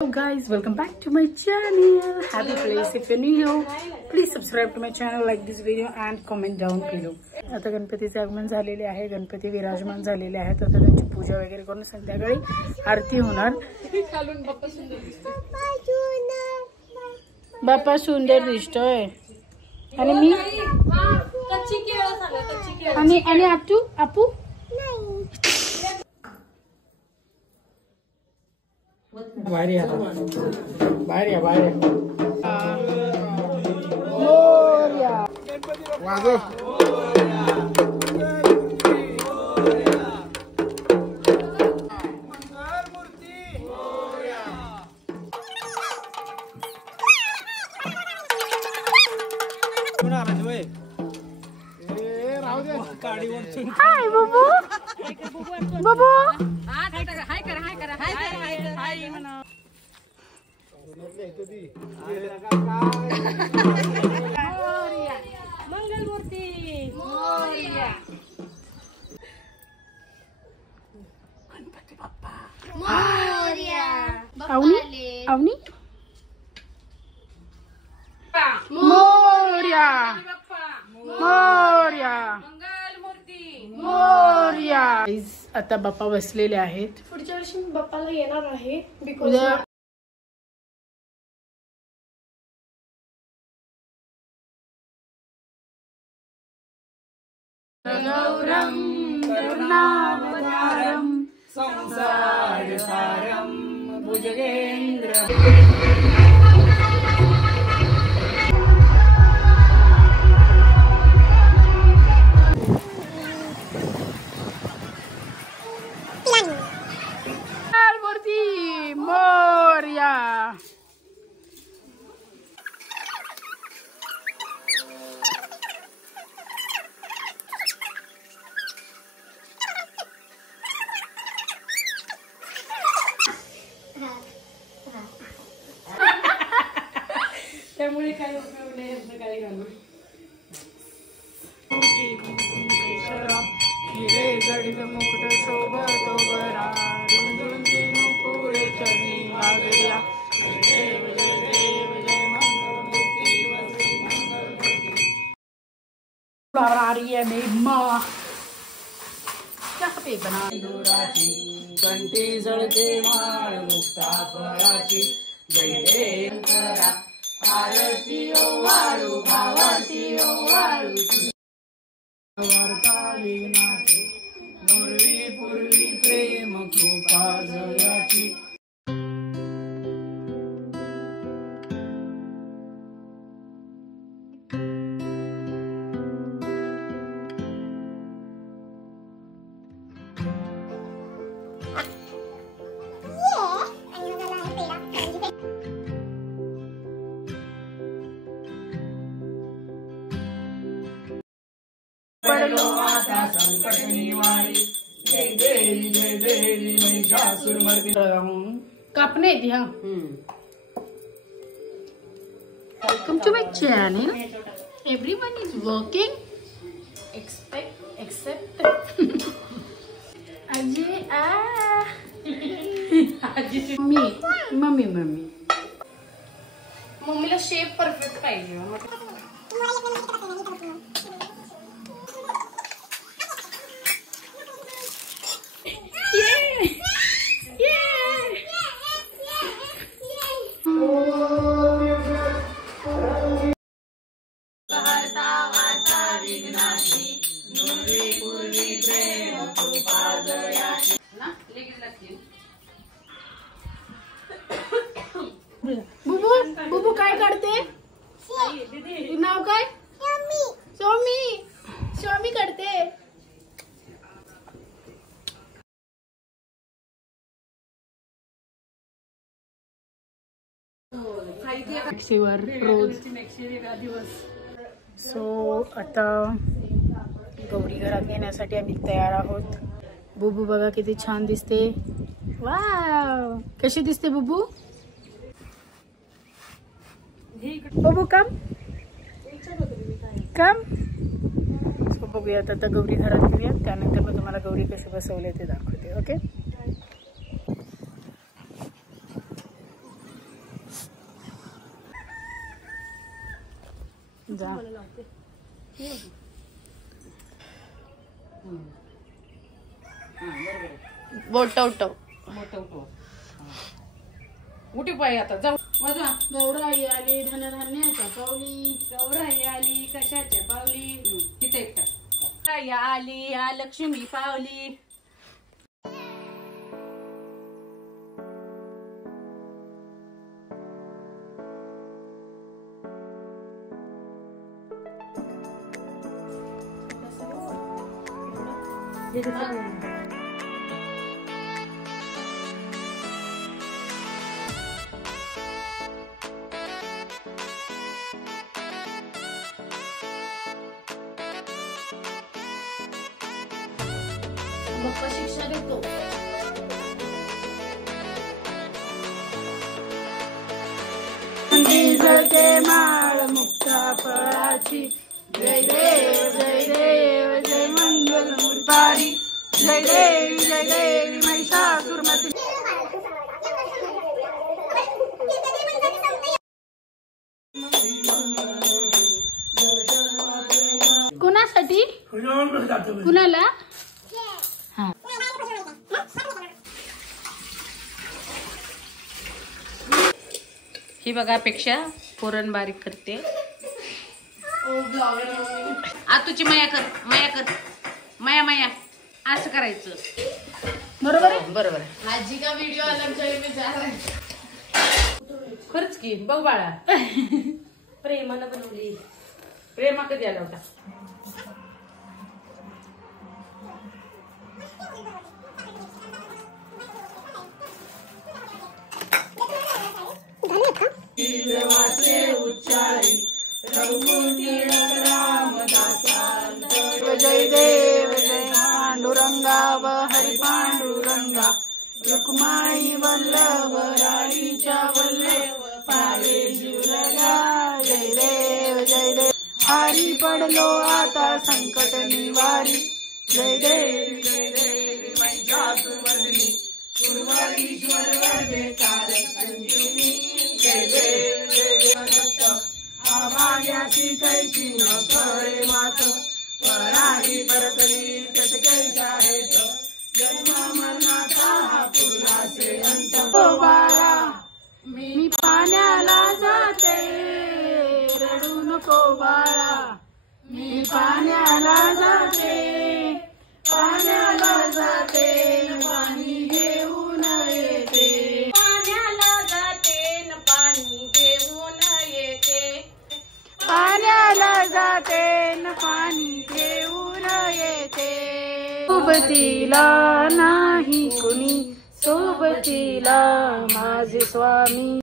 Hello guys, welcome back to my channel. Happy place. If you're new here, please subscribe to my channel, like this video and comment down below. आता गणपतीचे आगमन झालेले आहे, गणपती विराजमान झालेले आहेत. आता त्यांची पूजा वगैरे करून संध्याकाळी आरती होणार. बाप्पा सुंदर दिसतोय. आणि मी आणि आपू बाहेर या वाजव. हाय बाबू. बाबू हाय करा. मंगलमूर्ती मोरया. गणपती बाप्पा मोरया. अवनी मोरया. मंगलमूर्ती मोरया. आता बाप्पा बसलेले आहेत. पुढच्या वर्षी बाप्पाला येणार आहे बिकॉज गौरम करुणावतारम संसार सारम भुजगेंद्र. मूर्ती मोरया. त्यामुळे काय उपयोग नाही असं काय घालून. हिरे जडित मुकुट शोभतो बरा रुंदुंदी नुपुरे चरणी वागल्या. जय देव जय मंगलमूर्ती वसे मंगलमूर्ती. आर्य में माँ क्या पे बना दुराची कंठी जळते माळ मुक्ता फळाची. जय देव करा आरती ओवाळू भावाती ओवाळू. वार्ताली नाचे नुरवी पूर्वी प्रेम कृपा जयाची. पडलो आता संकट निवारी. जय देवी महिषासुरमर्दिनी. कापणे येते. हा welcome to my channel. Everyone is working except आजी. आजी मम्मी मम्मीला शेप परफेक्ट पाहिजे. बुबू काय काढते? नाव काय? स्वामी काढते. मिक्सीवर रोज. सो आता गौरी घरात येण्यासाठी आम्ही तयार आहोत. बुबू बघा किती छान दिसते. वाव कशी दिसते बुबू? बबू कम. सो बघूयात आता गौरी घरात घेऊया. त्यानंतर मी तुम्हाला गौरी कशी बसवले ते दाखवते. ओके. जा. बोट उठव. उठी पाय आता जाऊ. माझा गौराई आली धनधान्याच्या पावली. गौराई आली कशाच्या पावली. तिथे गौराई आली या लक्ष्मी पावली. बाप्पा शिक्षा देतो. जळते माळ मुक्ता फळाची. जय देव जय देव जय मंगल मूर्तारी. जय देवी जय देवी महिषासुरमर्दिनी. कुणासाठी कुणाला. हा ही बघा अपेक्षा पुरण बारीक करते. आतूची माया कर माया कर माया माया असं करायचं. बरोबर आहे. बरोबर आहे. आजी का व्हिडिओ अलग जगह में जा रहा है. खरंच की बघ बाळा. प्रेमानं बनवली. प्रेमा कधी आला होता. जय देव जय पांडुरंगा व हरी पांडुरंगा. रुक्माई वल्लभ राणीच्या वल्लभ पावे जीवलगा. जय देव जय देव. हरी पडलो आता संकट निवारी. जय देवी जय देवी महिषासुरमर्दिनी. सुरवरीश्वर वरदे तारक संजीवनी. जय देव जय देव. आभाग्याची कैची न कळे मात. परागी परतली त्यात कैचा हेत. जन्म मरणाचा हा पूर्णासे अंत. ओ बाळा मी पाण्याला जाते. रडू नको बाळा मी पाण्याला जाते. पाण्याला जाते पाणी घेऊन येते. पाण्याला जाते न पाणी घेऊन येते. पाण्याला जाते न पाणी घेऊन येते. सोबतीला नाही कुणी सोबतीला माझे स्वामी.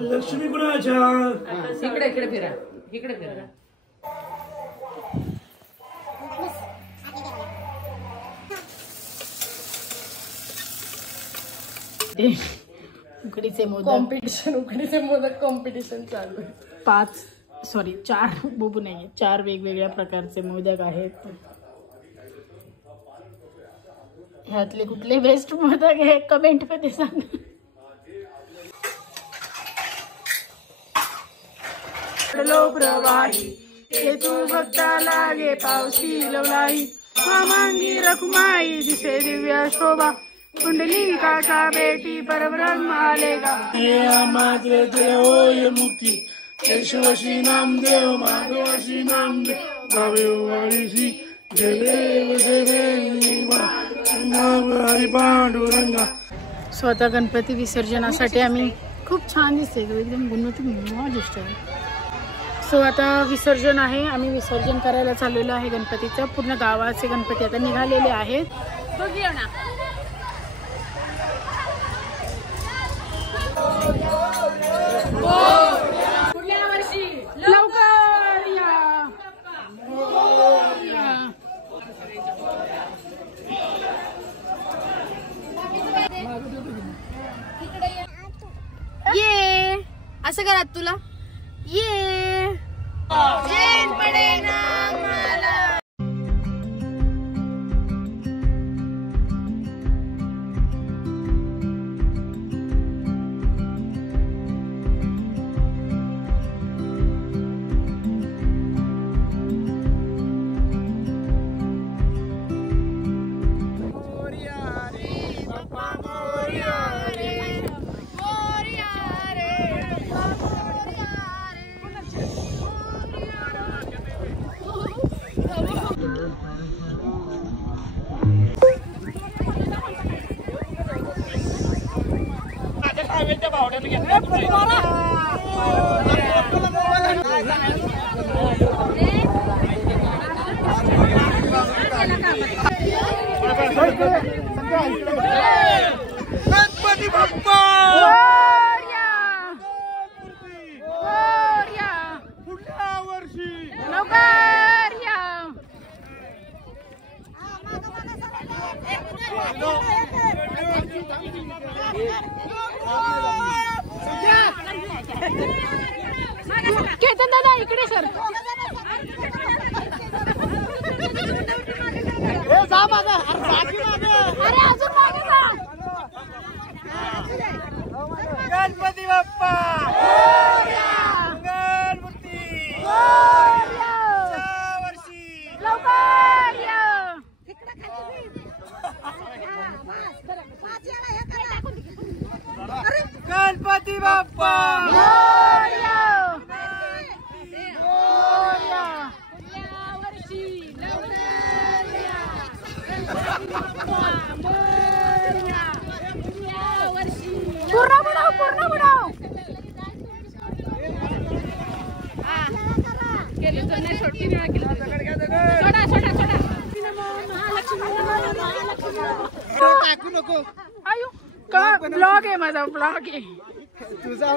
लक्ष्मी कुणाच्या. इकडे इकडे फिरा इकडे फिरा. उकडीचे मोदक कॉम्पिटिशन. उकडीचे मोदक कॉम्पिटिशन चालू आहे. 4 बुबू नाही 4 वेगवेगळ्या प्रकारचे मोदक आहेत. ह्यातले कुठले बेस्ट मोदक आहे कमेंट मध्ये सांगा. प्रवाही ते तू भक्ता लागे पावसी लवलाई. मामांगी रखुमाई दिसे दिव्य शोभा. कुंडली काका बेटी परब्रह्म आलेगा. मात्र जय होय मुक्ती. केशवशी नामदेव माधवशी नामदेव भावेवाडीशी. जय देव जय देव नाम हरी पांडुरंगा. स्वतः गणपती विसर्जनासाठी आम्ही खूप छान दिसते एकदम गुणवत्ता दिसत. सो आता विसर्जन आहे. आम्ही विसर्जन करायला चाललेलो आहे गणपतीचं. पूर्ण गावाचे गणपती आता निघालेले आहेत. बघूया ना. पुढल्या वर्षी लवकर या. ये असं करा तुला ये चैन पडे ना मला. गणपती बाप्पा पुढल्या वर्षी लवकर या. केतन दादा इकडे सर. अरे अजून मागे जा. गणपती बाप्पा मंगलमूर्ती वर्षी लवकर या. गणपती बाप्पा पूर्ण बुडव पूर्ण बुडव. टाकू नको आयु का ब्लॉग आहे माझा ब्लॉग आहे. तुझा